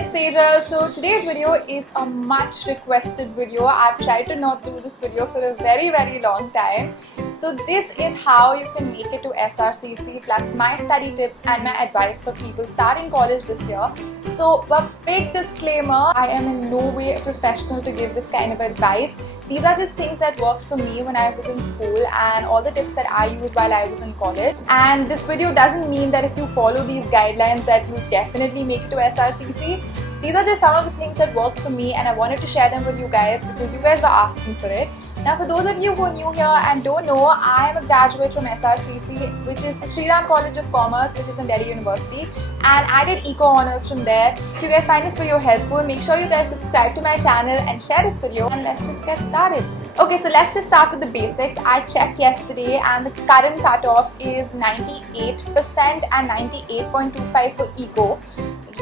it's Sejal. So today's video is a much requested video. I've tried to not do this video for a very long time. So this is how you can make it to SRCC plus my study tips and my advice for people starting college this year. So a big disclaimer, I am in no way a professional to give this kind of advice. These are just things that worked for me when I was in school and all the tips that I used while I was in college. And this video doesn't mean that if you follow these guidelines that you definitely make it to SRCC. These are just some of the things that worked for me and I wanted to share them with you guys because you guys were asking for it. Now for those of you who are new here and don't know, I am a graduate from SRCC, which is the Sri Ram College of Commerce, which is in Delhi University, and I did Eco Honours from there. If you guys find this video helpful, make sure you guys subscribe to my channel and share this video, and let's just get started. Okay, so let's just start with the basics. I checked yesterday and the current cutoff is 98% and 98.25 for Eco.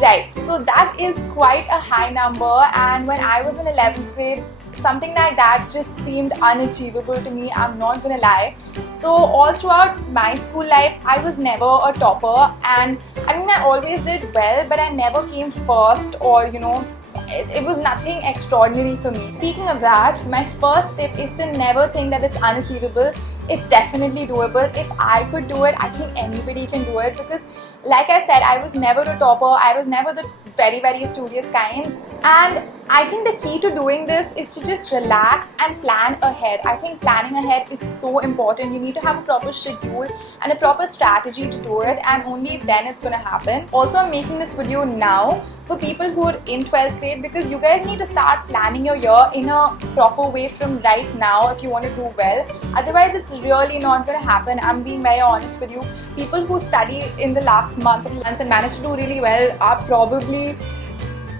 Right, so that is quite a high number, and when I was in 11th grade, something like that just seemed unachievable to me, I'm not gonna lie. So all throughout my school life, I was never a topper, and I mean I always did well, but I never came first or it was nothing extraordinary for me. Speaking of that, my first tip is to never think that it's unachievable. It's definitely doable. If I could do it, I think anybody can do it because like I said, I was never a topper. I was never the very studious kind. And I think the key to doing this is to just relax and plan ahead. I think planning ahead is so important. You need to have a proper schedule and a proper strategy to do it, and only then it's going to happen. Also, I'm making this video now for people who are in 12th grade because you guys need to start planning your year in a proper way from right now if you want to do well. Otherwise, it's really not going to happen. I'm being very honest with you. People who study in the last month and manage to do really well are probably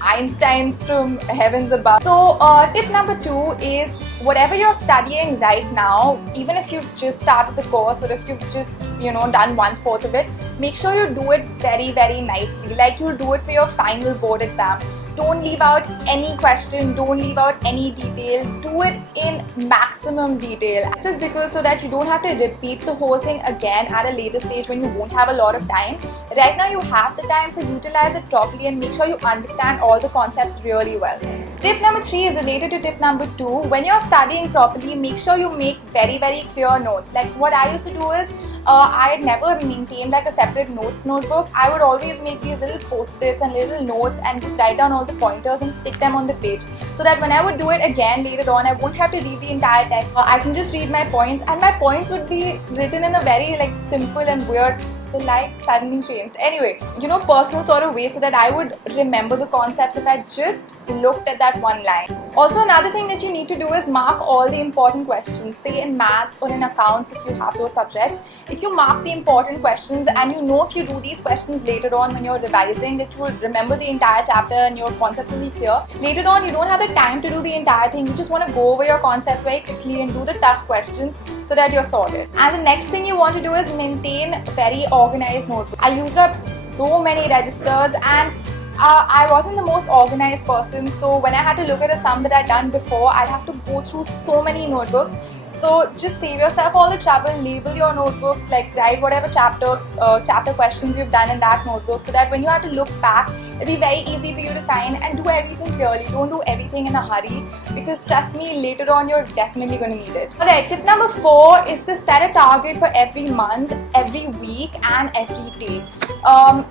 Einsteins from heavens above. So tip number 2 is whatever you're studying right now, even if you've just started the course or if you've just done 1/4 of it, make sure you do it very nicely, like you'll do it for your final board exam. Don't leave out any question, don't leave out any detail, do it in maximum detail. This is because so that you don't have to repeat the whole thing again at a later stage when you won't have a lot of time. Right now you have the time, so utilize it properly and make sure you understand all the concepts really well. Tip number 3 is related to tip number 2. When you're studying properly, make sure you make very clear notes. Like what I used to do is, I had never maintained like a separate notes notebook. I would always make these little post-its and little notes and just write down all the pointers and stick them on the page so that when I would do it again later on, I won't have to read the entire text. I can just read my points, and my points would be written in a very simple and weird. The light suddenly changed. Anyway, personal sort of way so that I would remember the concepts if I just looked at that one line. Also, another thing that you need to do is mark all the important questions. Say in maths or in accounts if you have those subjects. If you mark the important questions and if you do these questions later on when you're revising, that you will remember the entire chapter and your concepts will be clear. Later on, you don't have the time to do the entire thing. You just want to go over your concepts very quickly and do the tough questions so that you're sorted. And the next thing you want to do is maintain very organized notebook. I used up so many registers and I wasn't the most organized person, so when I had to look at a sum that I'd done before, I'd have to go through so many notebooks. So just save yourself all the trouble, label your notebooks, like write whatever chapter questions you've done in that notebook so that when you have to look back, it'll be very easy for you to find and do everything clearly. Don't do everything in a hurry because trust me, later on you're definitely going to need it. Alright, tip number 4 is to set a target for every month, every week and every day.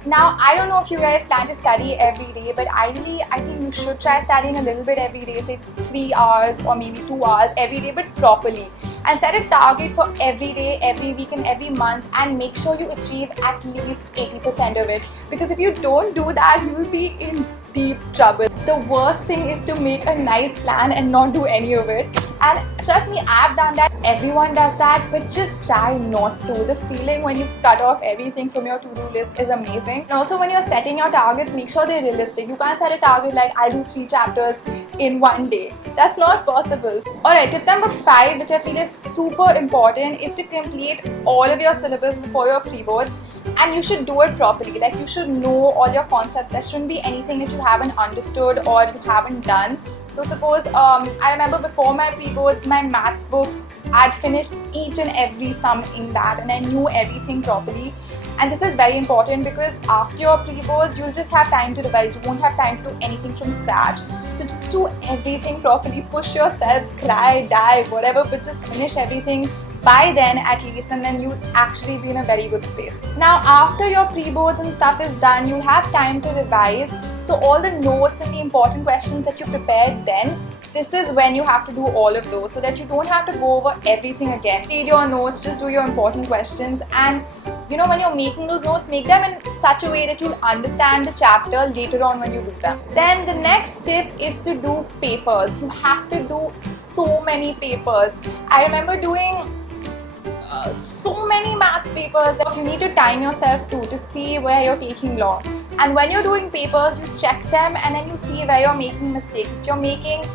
Now, I don't know if you guys plan to study every day, but ideally, I think you should try studying a little bit every day, say 3 hours or maybe 2 hours every day, but properly. And set a target for every day, every week and every month and make sure you achieve at least 80% of it. Because if you don't do that, you will be in deep trouble. The worst thing is to make a nice plan and not do any of it. And trust me, I've done that. Everyone does that, but just try not to. The feeling when you cut off everything from your to-do list is amazing. And also when you're setting your targets, make sure they're realistic. You can't set a target like I'll do 3 chapters in one day. That's not possible. Alright, tip number 5, which I feel is super important, is to complete all of your syllabus before your pre-boards. And you should do it properly. Like you should know all your concepts. There shouldn't be anything that you haven't understood or you haven't done. So suppose I remember before my pre-boards, my maths book, I'd finished each and every sum in that and I knew everything properly. And this is very important because after your pre-boards, you'll just have time to revise. You won't have time to do anything from scratch. So just do everything properly, push yourself, cry, die, whatever, but just finish everything by then at least, and then you'll actually be in a very good space. Now after your pre-boards and stuff is done, you'll have time to revise. So all the notes and the important questions that you prepared then, this is when you have to do all of those so that you don't have to go over everything again. Read your notes, just do your important questions, and when you're making those notes, make them in such a way that you'll understand the chapter later on when you do them. Then the next tip is to do papers. You have to do so many papers. I remember doing so many maths papers. You need to time yourself too to see where you're taking long. And when you're doing papers, you check them and then you see where you're making mistakes. If you're making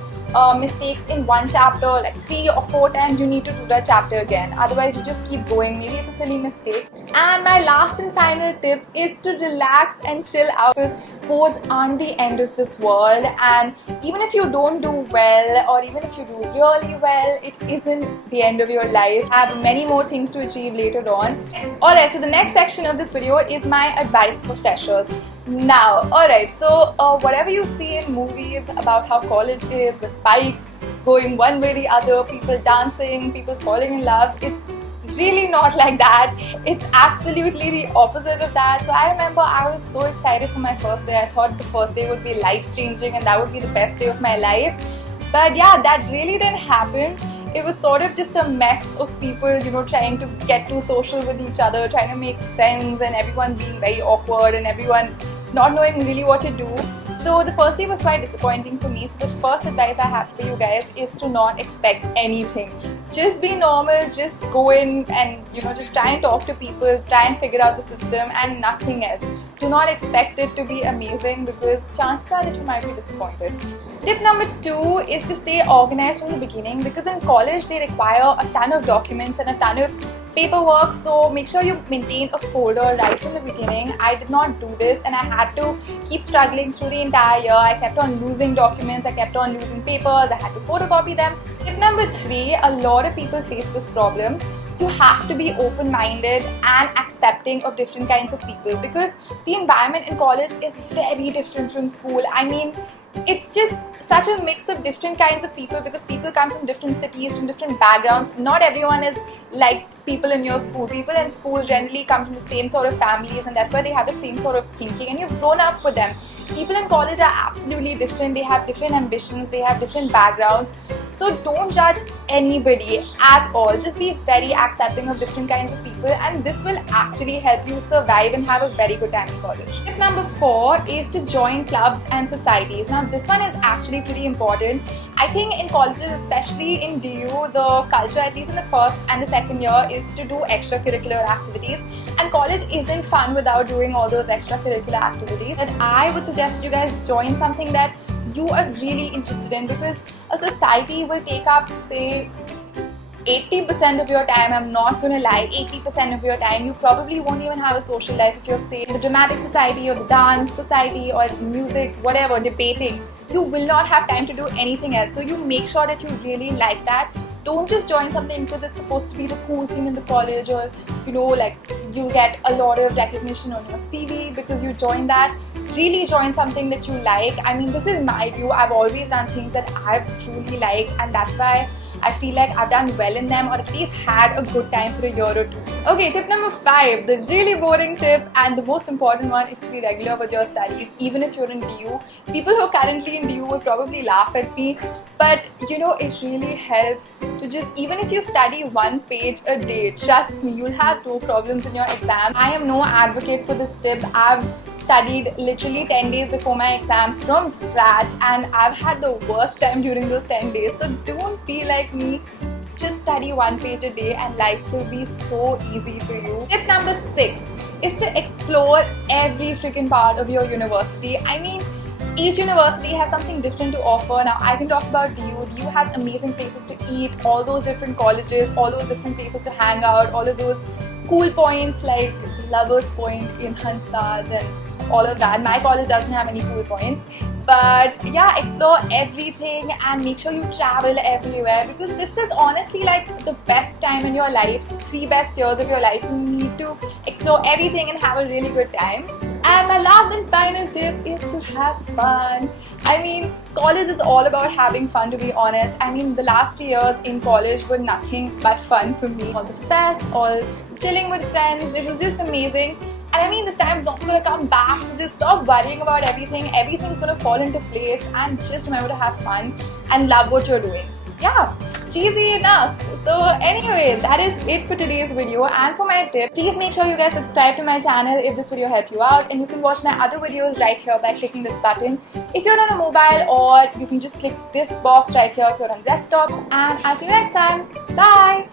mistakes in one chapter like 3 or 4 times, you need to do that chapter again. Otherwise, you just keep going. Maybe it's a silly mistake. And my last and final tip is to relax and chill out, because boards aren't the end of this world, and even if you don't do well or even if you do really well, it isn't the end of your life. I have many more things to achieve later on. Alright, so the next section of this video is my advice for freshers. Now, alright, so whatever you see in movies about how college is, with bikes going one way or the other, people dancing, people falling in love, it's really not like that. It's absolutely the opposite of that. So I remember I was so excited for my first day. I thought the first day would be life-changing and that would be the best day of my life. But yeah, that really didn't happen. It was sort of just a mess of people, trying to get too social with each other, trying to make friends, and everyone being very awkward and everyone not knowing really what to do. So the first day was quite disappointing for me. So the first advice I have for you guys is to not expect anything. Just be normal, just go in and just try and talk to people, try and figure out the system and nothing else. Do not expect it to be amazing, because chances are that you might be disappointed. Tip number 2 is to stay organized from the beginning, because in college they require a ton of documents and a ton of paperwork, so make sure you maintain a folder right from the beginning. I did not do this and I had to keep struggling through the entire year. I kept on losing documents, I kept on losing papers, I had to photocopy them. Tip number 3, a lot of people face this problem. You have to be open-minded and accepting of different kinds of people, because the environment in college is very different from school. I mean, it's just such a mix of different kinds of people, because people come from different cities, from different backgrounds. Not everyone is like people in your school. People in school generally come from the same sort of families, and that's why they have the same sort of thinking, and you've grown up with them. People in college are absolutely different. They have different ambitions, they have different backgrounds. So don't judge anybody at all. Just be very accepting of different kinds of people, and this will actually help you survive and have a very good time in college. Tip number 4 is to join clubs and societies. Now this one is actually pretty important. I think in colleges, especially in DU, the culture, at least in the first and the second year, is to do extracurricular activities, and college isn't fun without doing all those extracurricular activities. But I would suggest you guys join something that you are really interested in, because a society will take up, say, 80% of your time. I'm not gonna lie, 80% of your time. You probably won't even have a social life if you're, say, in the dramatic society or the dance society or music, whatever, debating. You will not have time to do anything else. So you make sure that you really like that. Don't just join something because it's supposed to be the cool thing in the college, or like you'll get a lot of recognition on your CV because you joined that. Really join something that you like. I mean, this is my view. I've always done things that I've truly liked, and that's why I feel like I've done well in them, or at least had a good time for a year or two. Okay, tip number 5, the really boring tip and the most important one, is to be regular with your studies, even if you're in DU. People who are currently in DU will probably laugh at me, but it really helps to just, even if you study 1 page a day, trust me, you'll have no problems in your exam. I am no advocate for this tip. I've studied literally 10 days before my exams from scratch, and I've had the worst time during those 10 days. So don't be like me. Just study 1 page a day and life will be so easy for you. Tip number 6 is to explore every freaking part of your university. I mean, each university has something different to offer. Now, I can talk about DU. DU has amazing places to eat, all those different colleges, all those different places to hang out, all of those cool points like Lovers Point in Hansraj and all of that. My college doesn't have any cool points. But yeah, explore everything and make sure you travel everywhere, because this is honestly like the best time in your life, 3 best years of your life. You need need to explore everything and have a really good time. And my last and final tip is to have fun. I mean, college is all about having fun, to be honest. I mean, the last years in college were nothing but fun for me. All the fest, all chilling with friends, it was just amazing. And I mean, this time is not gonna come back, so just stop worrying about everything. Everything's gonna fall into place, and just remember to have fun and love what you're doing. Yeah, cheesy enough. So anyways, that is it for today's video and for my tip. Please make sure you guys subscribe to my channel if this video helped you out, and you can watch my other videos right here by clicking this button if you're on a mobile, or you can just click this box right here if you're on desktop. And I'll see you next time. Bye.